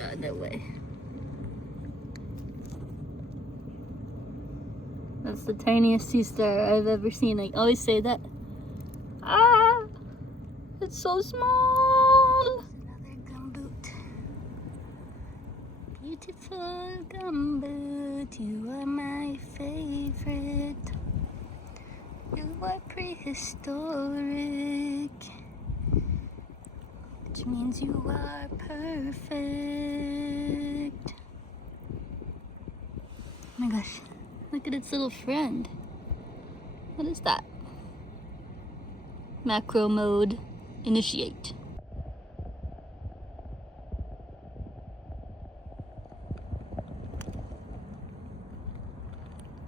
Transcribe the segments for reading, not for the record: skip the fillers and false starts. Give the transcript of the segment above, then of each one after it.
God, no way. That's the tiniest sea star I've ever seen. I always say that. Ah! It's so small! Another gumboot. Beautiful gumboot, you are my favorite. You are prehistoric, which means you are perfect. Oh my gosh, look at its little friend. What is that? Macro mode, initiate.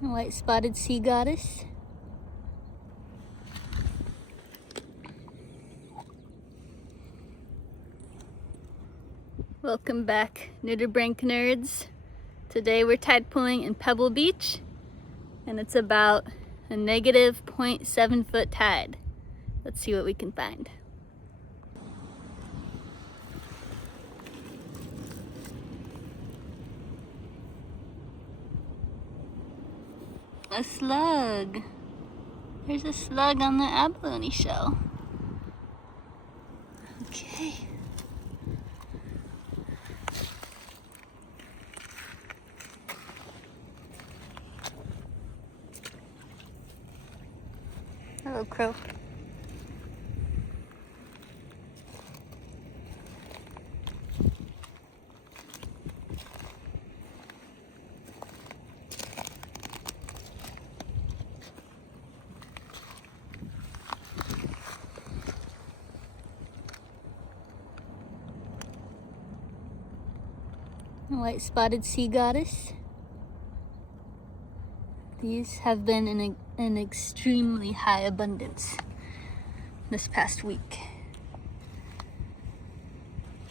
A white spotted sea goddess. Welcome back, Nudibranch nerds. Today we're tide pooling in Pebble Beach, and it's about a negative 0.7 foot tide. Let's see what we can find. A slug. There's a slug on the abalone shell. Okay. Hello, crow. A white spotted sea goddess. These have been in an extremely high abundance this past week.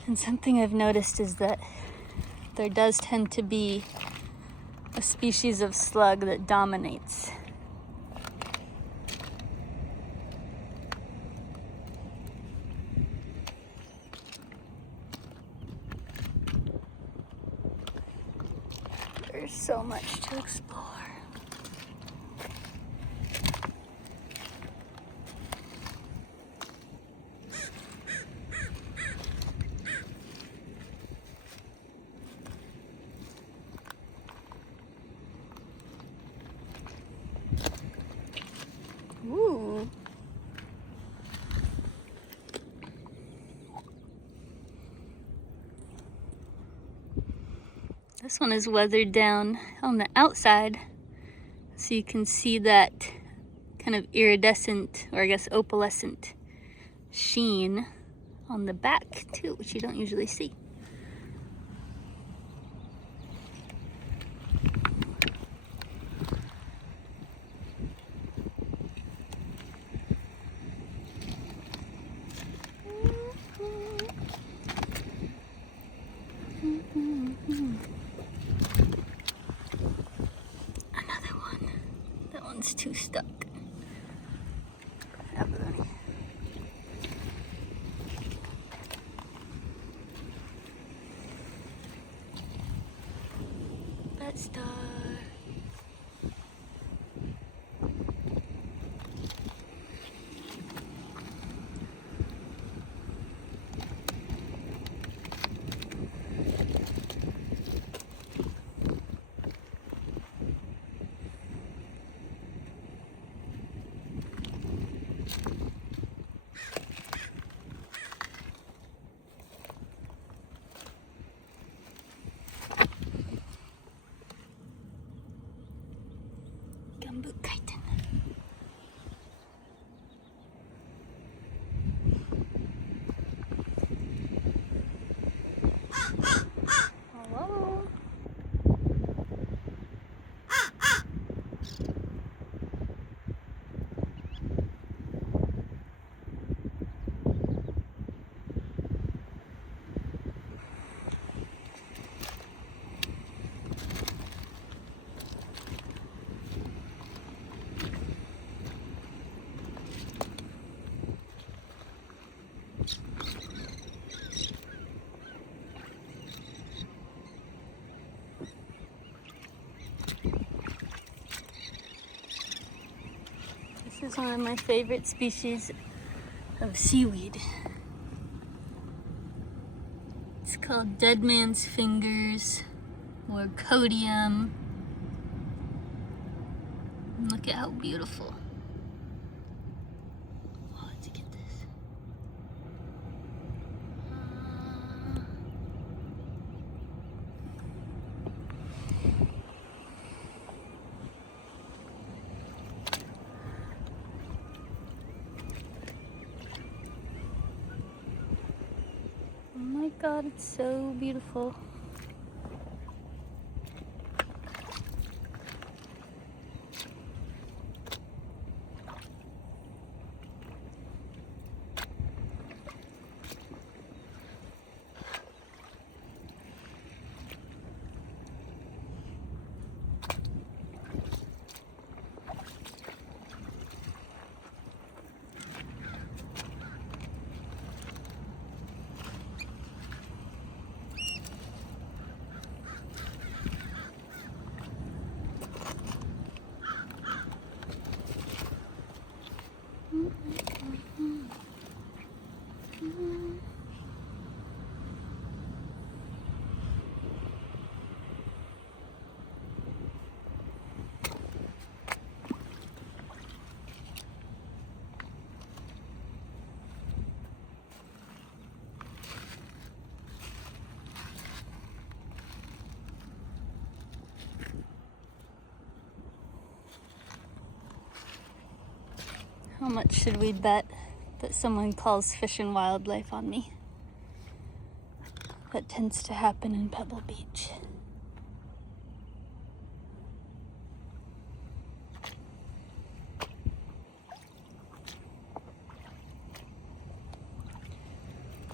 And something I've noticed is that there does tend to be a species of slug that dominates. There's so much to explore. Ooh. This one is weathered down on the outside, so you can see that kind of iridescent, or I guess opalescent sheen on the back too, which you don't usually see. Another one. That one's too stuck. Abalone. That star. is one of my favorite species of seaweed. It's called dead man's fingers or codium. And look at how beautiful. Oh, let's get this. Oh my God, it's so beautiful. How much should we bet that someone calls Fish and Wildlife on me? That tends to happen in Pebble Beach.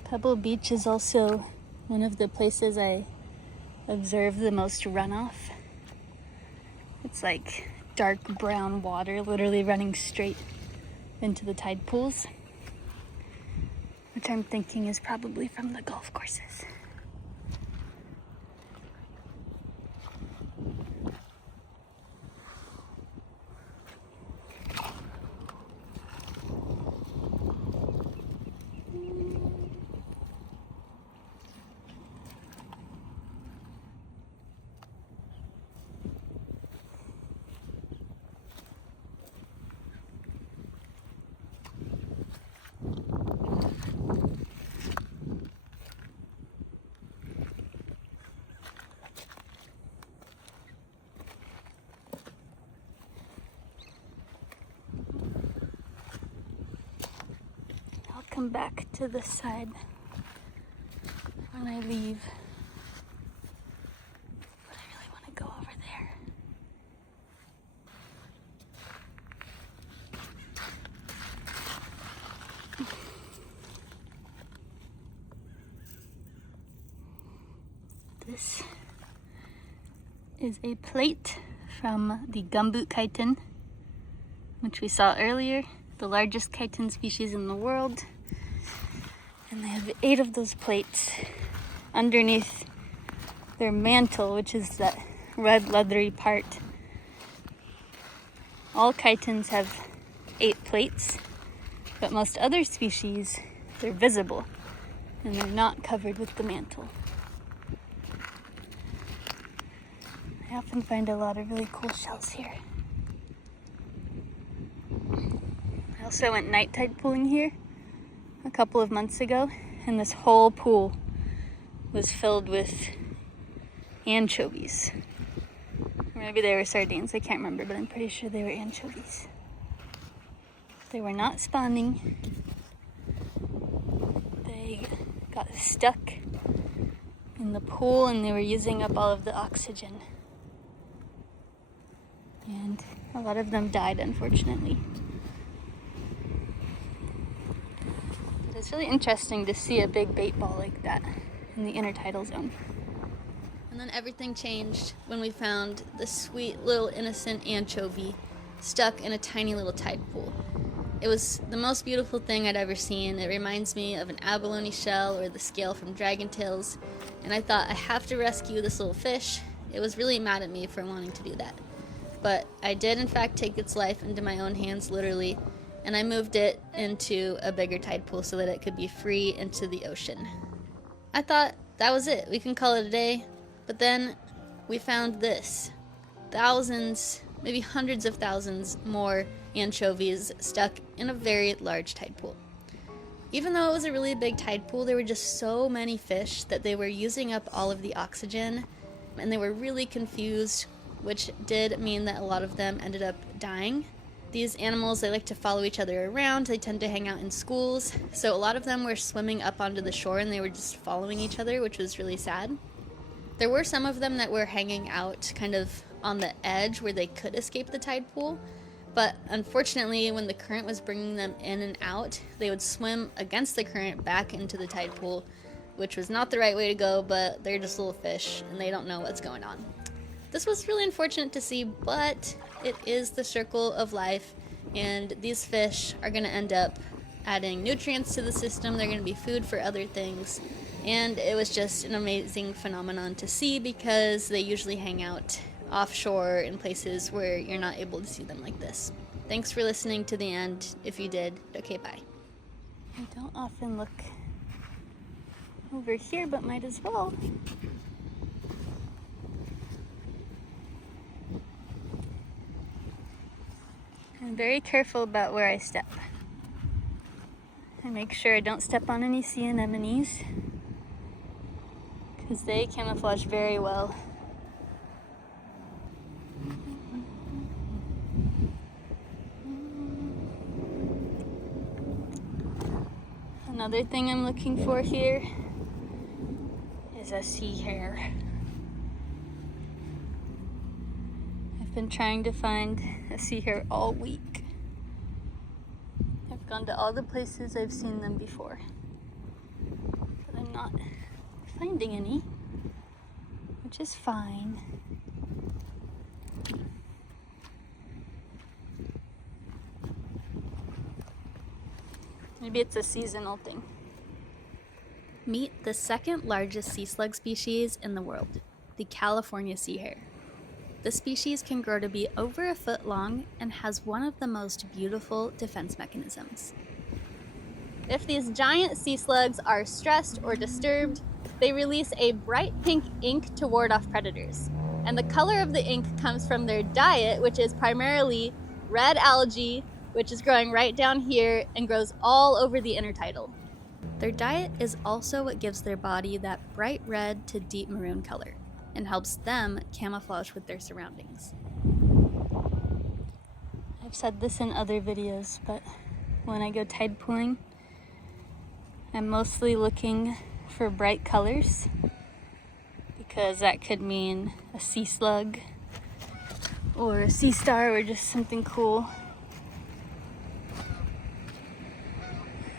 Pebble Beach is also one of the places I observe the most runoff. It's like dark brown water literally running straight into the tide pools, which I'm thinking is probably from the golf courses. Come back to this side when I leave. But I really want to go over there. This is a plate from the Gumboot chiton, which we saw earlier, the largest chiton species in the world. And they have 8 of those plates underneath their mantle, which is that red leathery part. All chitons have 8 plates, but most other species, they're visible and they're not covered with the mantle. I often find a lot of really cool shells here. I also went night tide pooling here a couple of months ago, and this whole pool was filled with anchovies. Or maybe they were sardines, I can't remember, but I'm pretty sure they were anchovies. They were not spawning. They got stuck in the pool and they were using up all of the oxygen. And a lot of them died, unfortunately. It's really interesting to see a big bait ball like that in the intertidal zone. And then everything changed when we found this sweet little innocent anchovy stuck in a tiny little tide pool. It was the most beautiful thing I'd ever seen. It reminds me of an abalone shell or the scale from Dragon Tales. And I thought, I have to rescue this little fish. It was really mad at me for wanting to do that. but I did in fact take its life into my own hands, literally, and I moved it into a bigger tide pool so that it could be free into the ocean. I thought that was it, we can call it a day, but then we found this. Thousands, maybe hundreds of thousands more anchovies stuck in a very large tide pool. Even though it was a really big tide pool, there were just so many fish that they were using up all of the oxygen, and they were really confused, which did mean that a lot of them ended up dying. These animals, they like to follow each other around, they tend to hang out in schools, so a lot of them were swimming up onto the shore and they were just following each other, which was really sad. There were some of them that were hanging out kind of on the edge where they could escape the tide pool, but unfortunately when the current was bringing them in and out, they would swim against the current back into the tide pool, which was not the right way to go, but they're just little fish and they don't know what's going on. This was really unfortunate to see, but it is the circle of life, and these fish are going to end up adding nutrients to the system. They're going to be food for other things, and it was just an amazing phenomenon to see because they usually hang out offshore in places where you're not able to see them like this. Thanks for listening to the end. If you did, okay, bye. I don't often look over here, but might as well. I'm very careful about where I step. I make sure I don't step on any sea anemones because they camouflage very well. Another thing I'm looking for here is a sea hare. I've been trying to find a sea hare all week. I've gone to all the places I've seen them before, but I'm not finding any, which is fine. Maybe it's a seasonal thing. Meet the second largest sea slug species in the world, the California sea hare. The species can grow to be over a foot long and has one of the most beautiful defense mechanisms. If these giant sea slugs are stressed or disturbed, they release a bright pink ink to ward off predators. And the color of the ink comes from their diet, which is primarily red algae, which is growing right down here and grows all over the intertidal. Their diet is also what gives their body that bright red to deep maroon color and helps them camouflage with their surroundings. I've said this in other videos, but when I go tide pooling, I'm mostly looking for bright colors because that could mean a sea slug or a sea star or just something cool.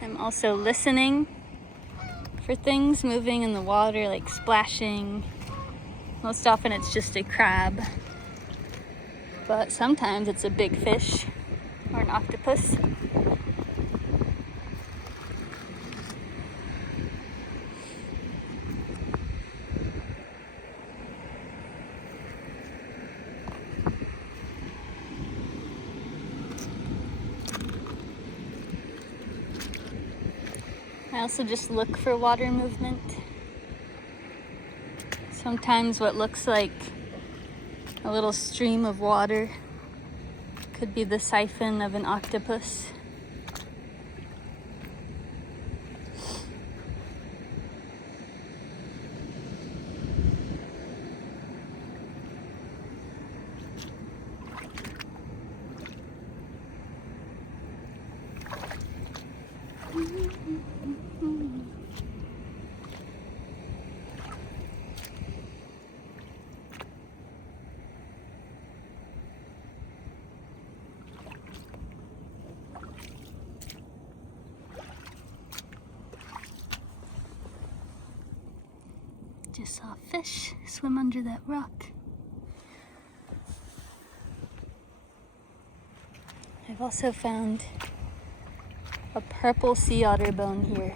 I'm also listening for things moving in the water, like splashing. Most often it's just a crab, but sometimes it's a big fish or an octopus. I also just look for water movement. Sometimes what looks like a little stream of water could be the siphon of an octopus. Just saw a fish swim under that rock. I've also found a purple sea otter bone here.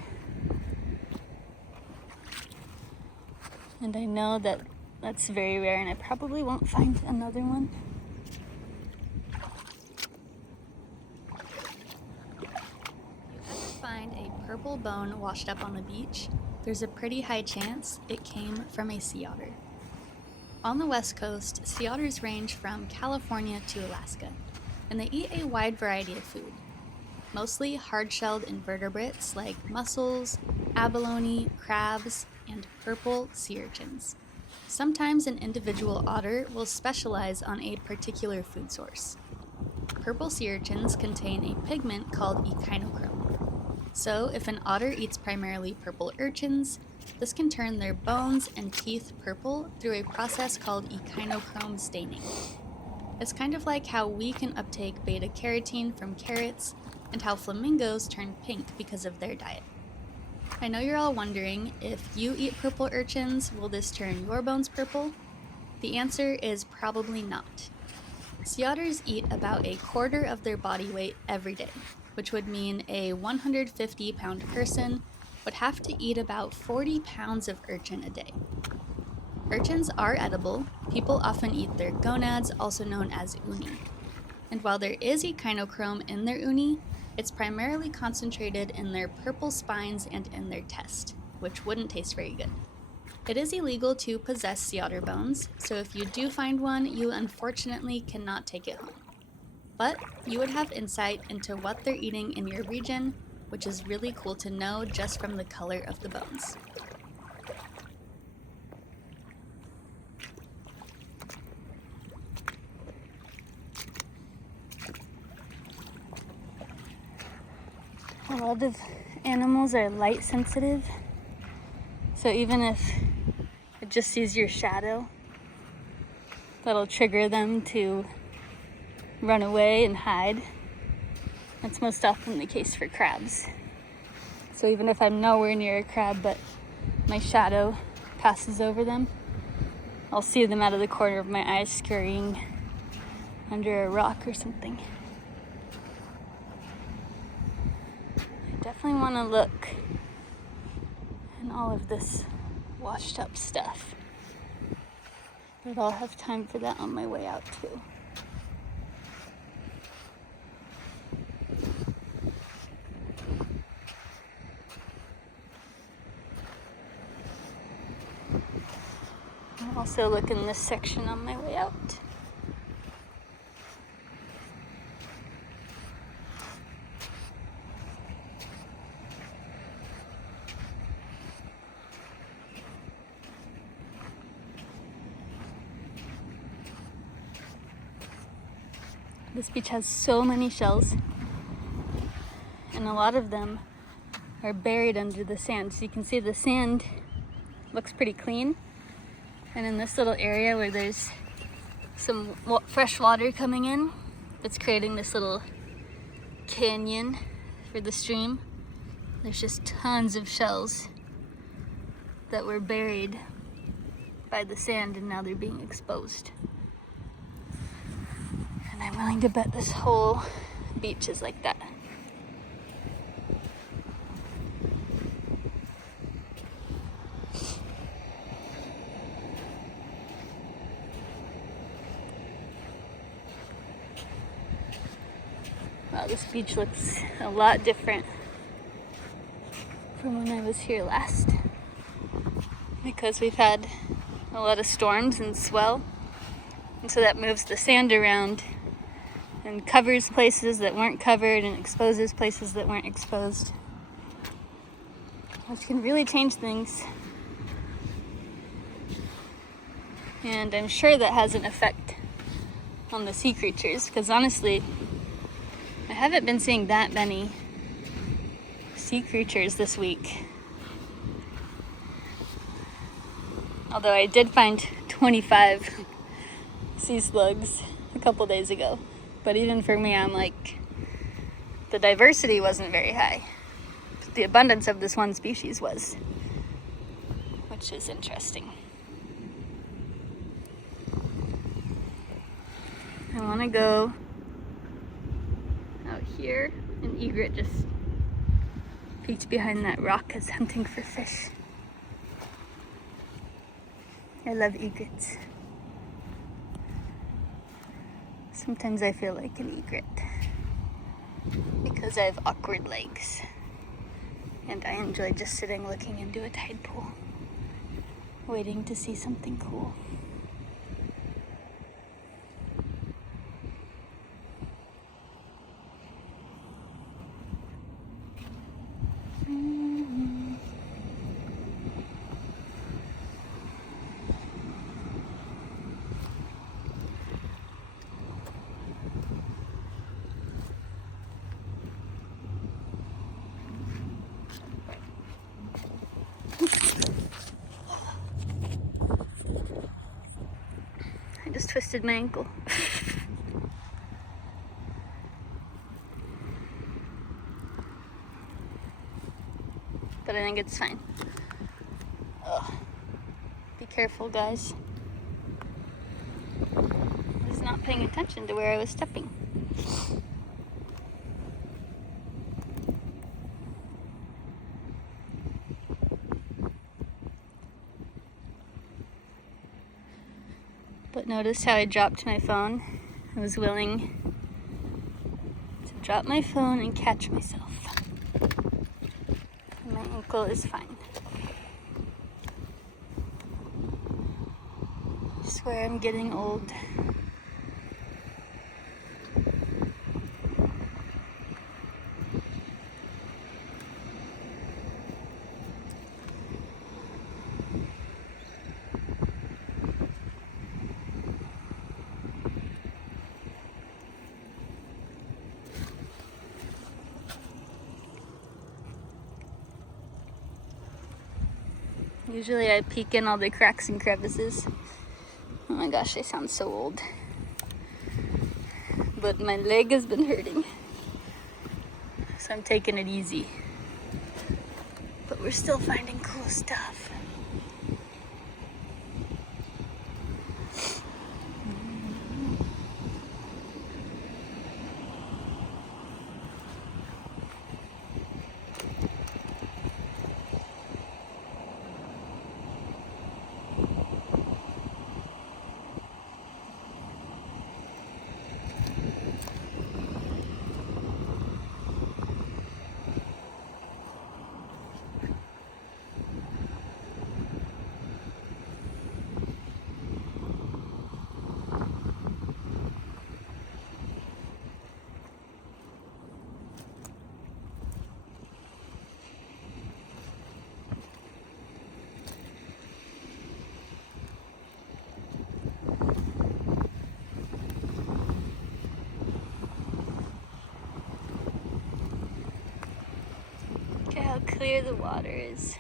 And I know that that's very rare and I probably won't find another one. purple bone washed up on the beach, there's a pretty high chance it came from a sea otter. On the west coast, sea otters range from California to Alaska, and they eat a wide variety of food, mostly hard-shelled invertebrates like mussels, abalone, crabs, and purple sea urchins. Sometimes an individual otter will specialize on a particular food source. Purple sea urchins contain a pigment called echinochrome. So if an otter eats primarily purple urchins, this can turn their bones and teeth purple through a process called echinochrome staining. It's kind of like how we can uptake beta-carotene from carrots and how flamingos turn pink because of their diet. I know you're all wondering, if you eat purple urchins, will this turn your bones purple? The answer is probably not. Sea otters eat about a quarter of their body weight every day, which would mean a 150-pound person would have to eat about 40 pounds of urchin a day. Urchins are edible. People often eat their gonads, also known as uni. And while there is echinochrome in their uni, it's primarily concentrated in their purple spines and in their test, which wouldn't taste very good. It is illegal to possess sea otter bones, so if you do find one, you unfortunately cannot take it home. But you would have insight into what they're eating in your region, which is really cool to know just from the color of the bones. A lot of animals are light sensitive, so even if it just sees your shadow, that'll trigger them to run away and hide. That's most often the case for crabs. So even if I'm nowhere near a crab but my shadow passes over them, I'll see them out of the corner of my eye scurrying under a rock or something. I definitely want to look in all of this washed up stuff, but I'll have time for that on my way out too. I'll also look in this section on my way out. This beach has so many shells, and a lot of them are buried under the sand. So you can see the sand looks pretty clean. And in this little area where there's some fresh water coming in, it's creating this little canyon for the stream. There's just tons of shells that were buried by the sand, and now they're being exposed. And I'm willing to bet this whole beach is like that. Wow, this beach looks a lot different from when I was here last, because we've had a lot of storms and swell, and so that moves the sand around and covers places that weren't covered and exposes places that weren't exposed, which can really change things. And I'm sure that has an effect on the sea creatures, because honestly, I haven't been seeing that many sea creatures this week. Although I did find 25 sea slugs a couple days ago. But even for me, I'm like, the diversity wasn't very high. But the abundance of this one species was, which is interesting. I want to go out here, and egret just peeked behind that rock as hunting for fish. I love egrets. Sometimes I feel like an egret because I have awkward legs. And I enjoy just sitting looking into a tide pool, waiting to see something cool. I just twisted my ankle. But I think it's fine. Ugh. Be careful, guys. I was not paying attention to where I was stepping. But notice how I dropped my phone. I was willing to drop my phone and catch myself. And my ankle is fine. I swear I'm getting old. Usually I peek in all the cracks and crevices. Oh my gosh, I sound so old. But my leg has been hurting, so I'm taking it easy. But we're still finding cool stuff. Look at how clear the water is.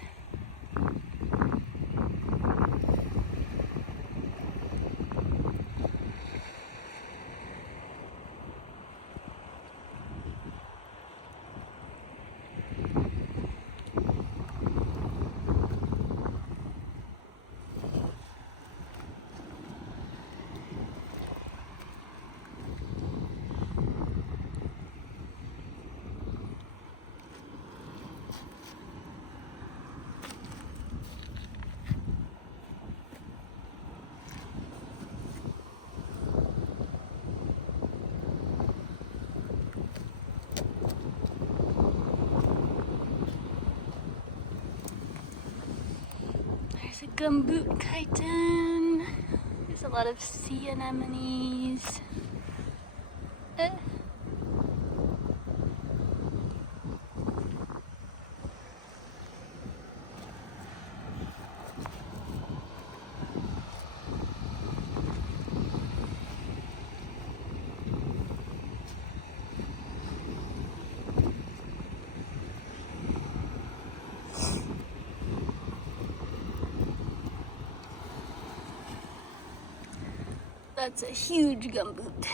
There's a Gumboot chiton. There's a lot of sea anemones. That's a huge Gumboot.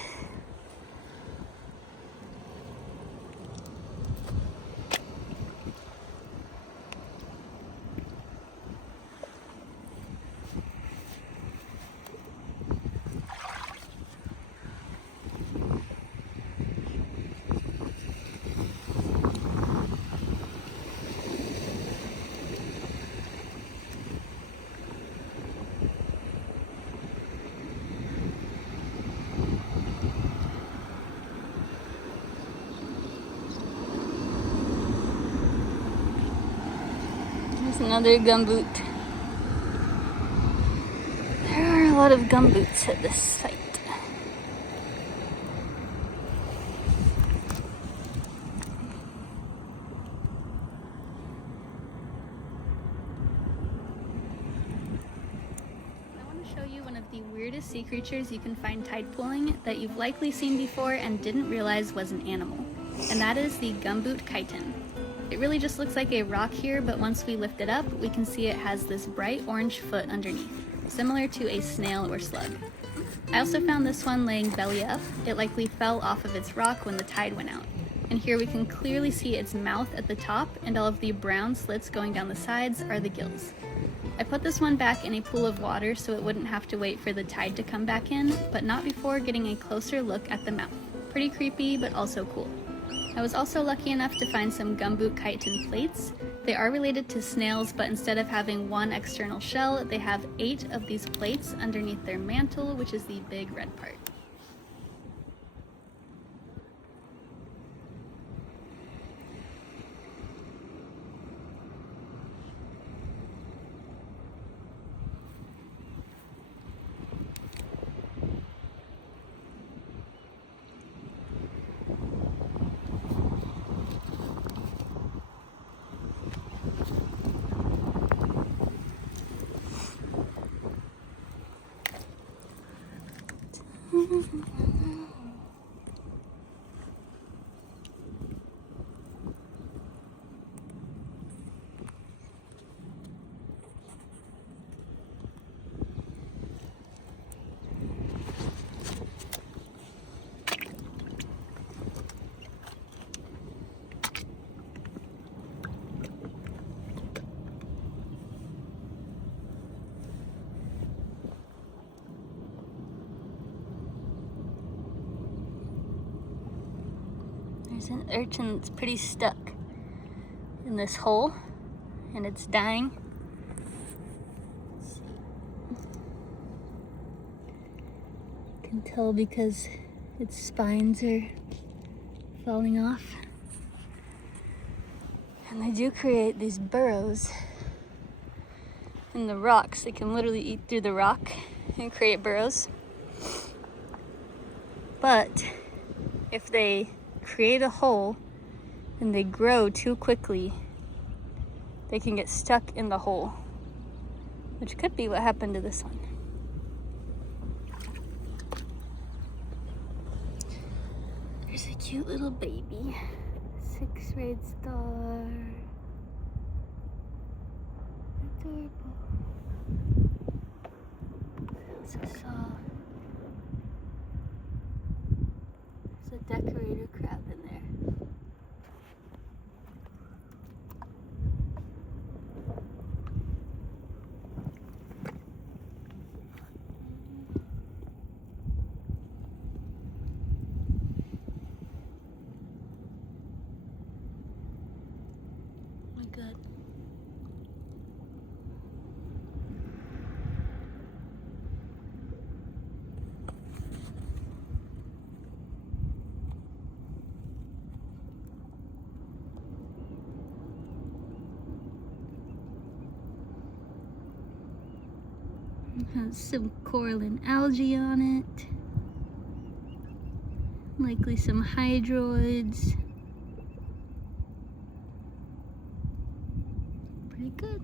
There's another gumboot. There are a lot of gumboots at this site. The weirdest sea creatures you can find tide pooling that you've likely seen before and didn't realize was an animal, and that is the Gumboot chiton. It really just looks like a rock here, but once we lift it up, we can see it has this bright orange foot underneath, similar to a snail or slug. I also found this one laying belly up. It likely fell off of its rock when the tide went out. And here we can clearly see its mouth at the top, and all of the brown slits going down the sides are the gills. I put this one back in a pool of water so it wouldn't have to wait for the tide to come back in, but not before getting a closer look at the mouth. Pretty creepy, but also cool. I was also lucky enough to find some Gumboot chiton plates. They are related to snails, but instead of having one external shell, they have 8 of these plates underneath their mantle, which is the big red part. There's an urchin that's pretty stuck in this hole, and it's dying. You can tell because its spines are falling off. And they do create these burrows in the rocks. They can literally eat through the rock and create burrows. But if they create a hole and they grow too quickly, they can get stuck in the hole, which could be what happened to this one. There's a cute little baby. 6 red star. Adorable. So soft. There's a decorator crab in there. Oh my God. It has some coral and algae on it. Likely some hydroids. Pretty good.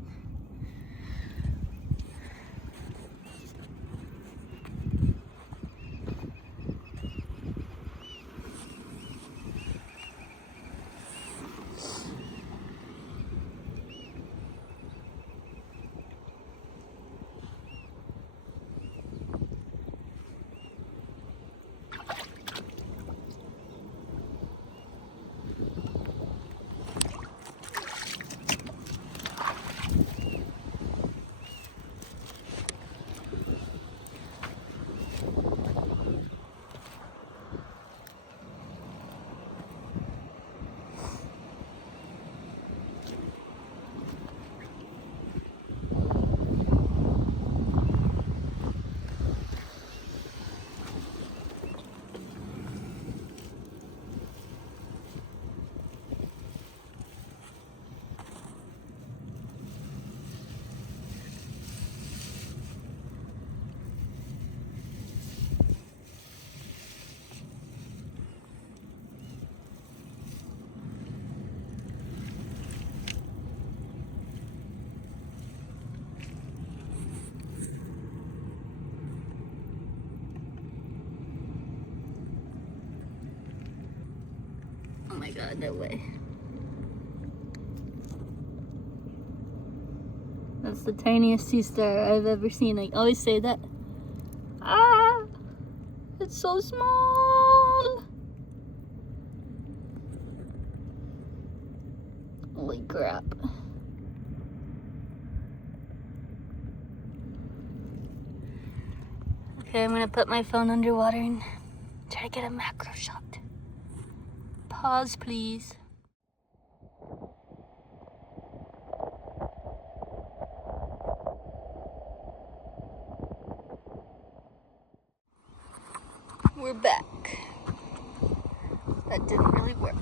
my god, no way. That's the tiniest sea star I've ever seen. I always say that. Ah! It's so small! Holy crap. Okay, I'm gonna put my phone underwater and try to get a macro shot. Pause, please. We're back. That didn't really work.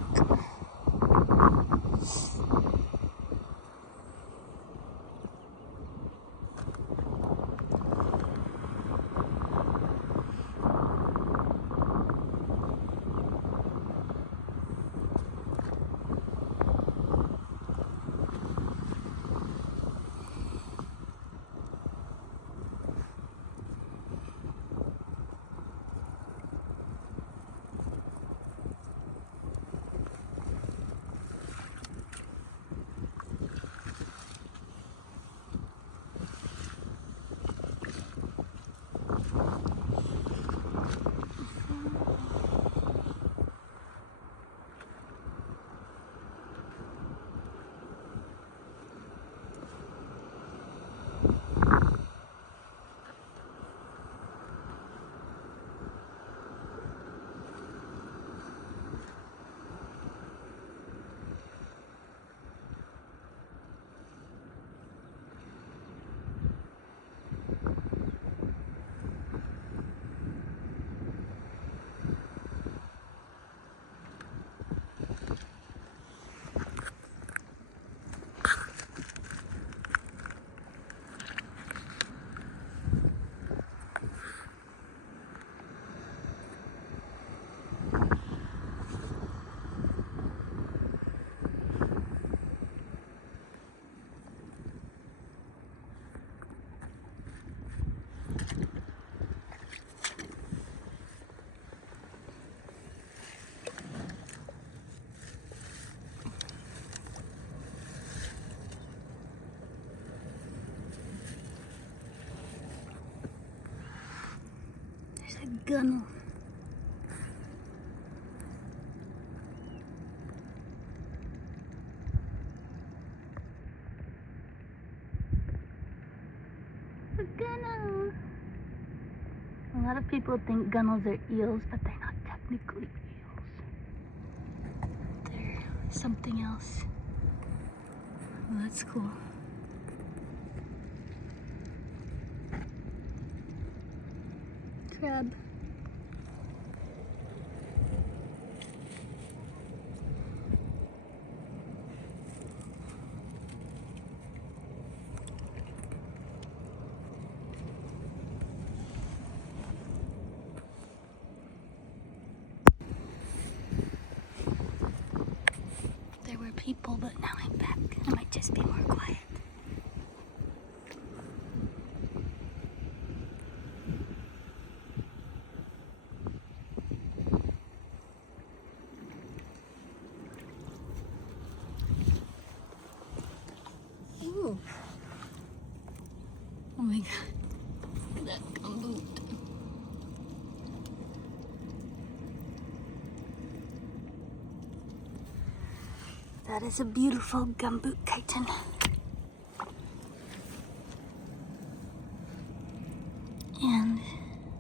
There's a gunnel. A gunnel. A lot of people think gunnels are eels, but they're not technically eels. They're something else. Well, that's cool. Crab. There were people, but now I'm back. I might just be more quiet. Ooh. Oh my god. Look at that gumboot. That is a beautiful gumboot chiton. And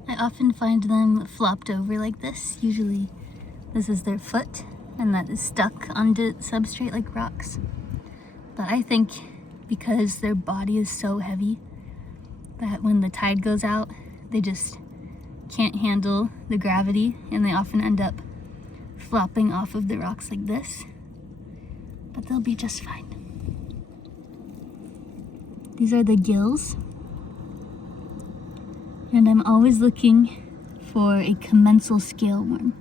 I often find them flopped over like this. Usually this is their foot and that is stuck onto substrate like rocks. But I think because their body is so heavy that when the tide goes out, they just can't handle the gravity and they often end up flopping off of the rocks like this. But they'll be just fine. These are the gills. And I'm always looking for a commensal scale worm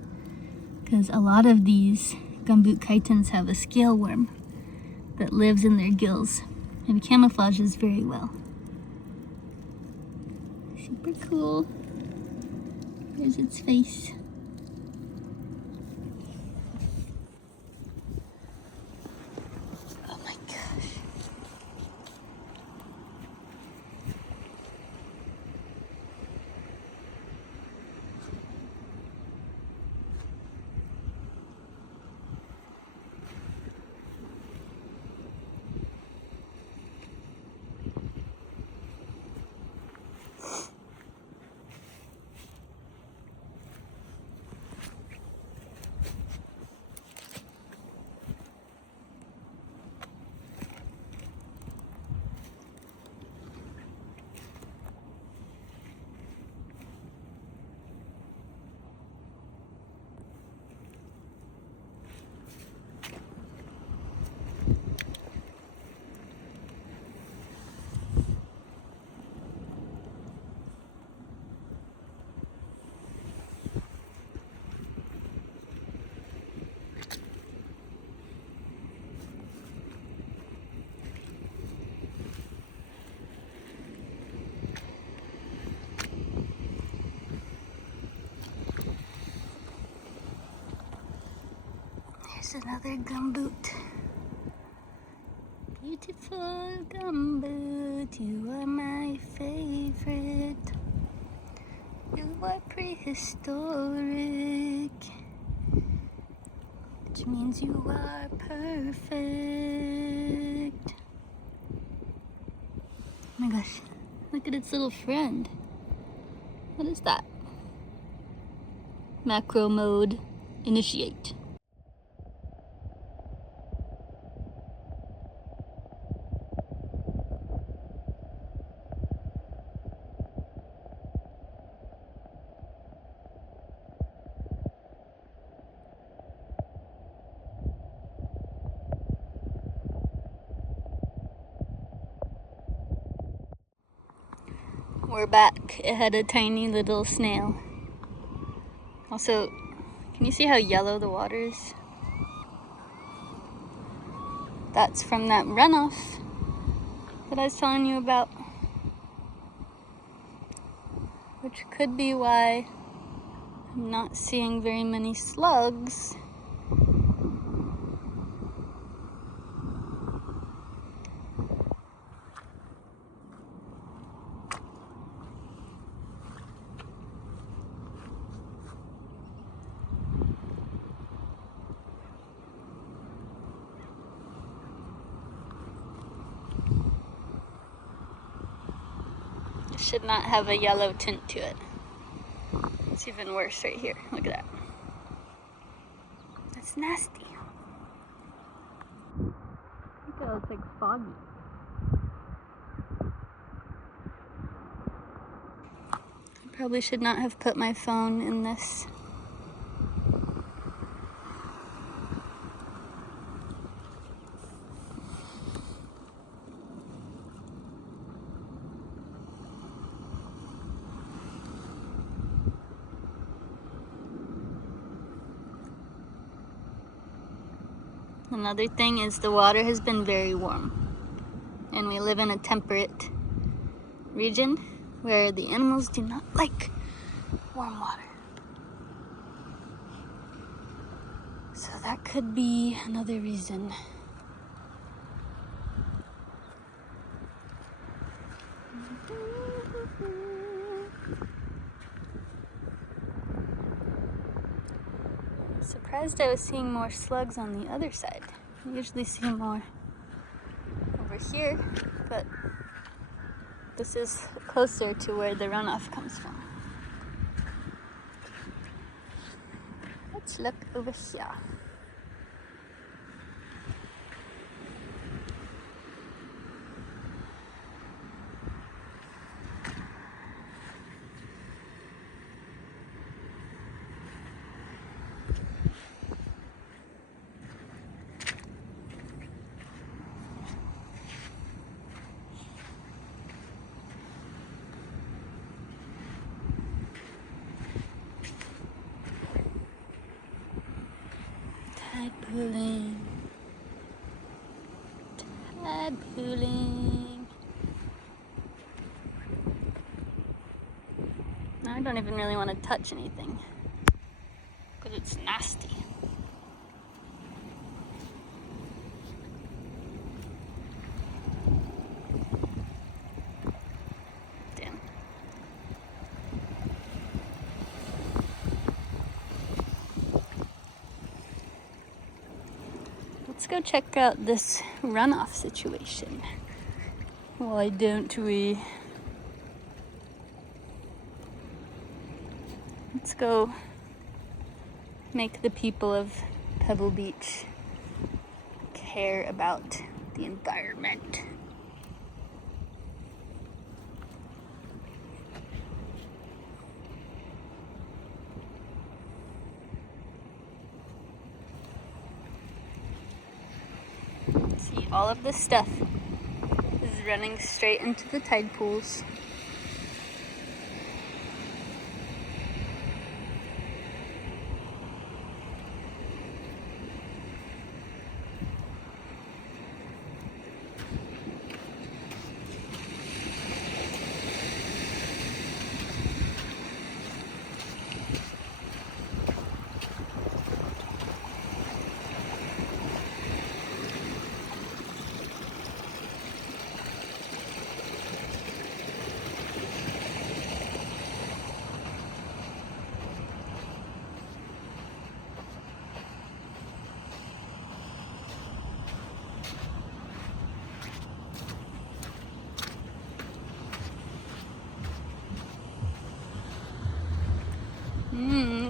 because a lot of these gumboot chitons have a scale worm that lives in their gills and camouflages very well. Super cool. There's its face. There's another gumboot. Beautiful gumboot, you are my favorite. You are prehistoric, which means you are perfect. Oh my gosh, look at its little friend. What is that? Macro mode, initiate. We're back. It had a tiny little snail. Also, can you see how yellow the water is? That's from that runoff that I was telling you about. Which could be why I'm not seeing very many slugs. Should not have a yellow tint to it. It's even worse right here. Look at that. That's nasty. Look at how it's like foggy. I probably should not have put my phone in this. Another thing is the water has been very warm, and we live in a temperate region where the animals do not like warm water. So that could be another reason. Surprised I was seeing more slugs on the other side. I usually see more over here, but this is closer to where the runoff comes from. Let's look over here. Tidepooling. Tidepooling. I don't even really want to touch anything because it's nasty. Damn. Let's go check out this runoff situation. Why don't we? Let's go make the people of Pebble Beach care about the environment. See, all of this stuff is running straight into the tide pools.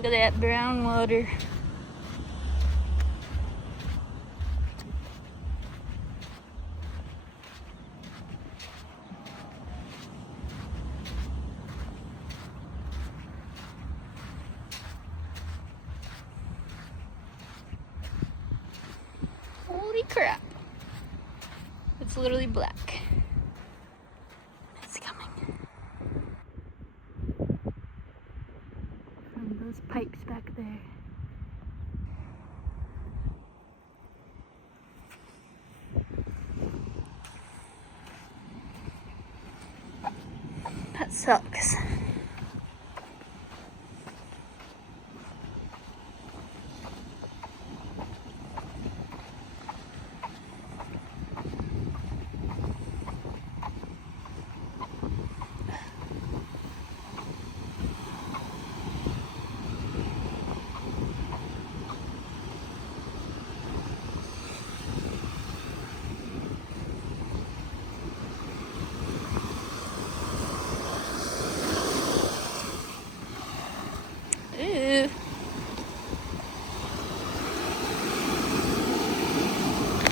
Look at that brown water. Holy crap. It's literally black. It's coming. From those pipes back there. That sucks.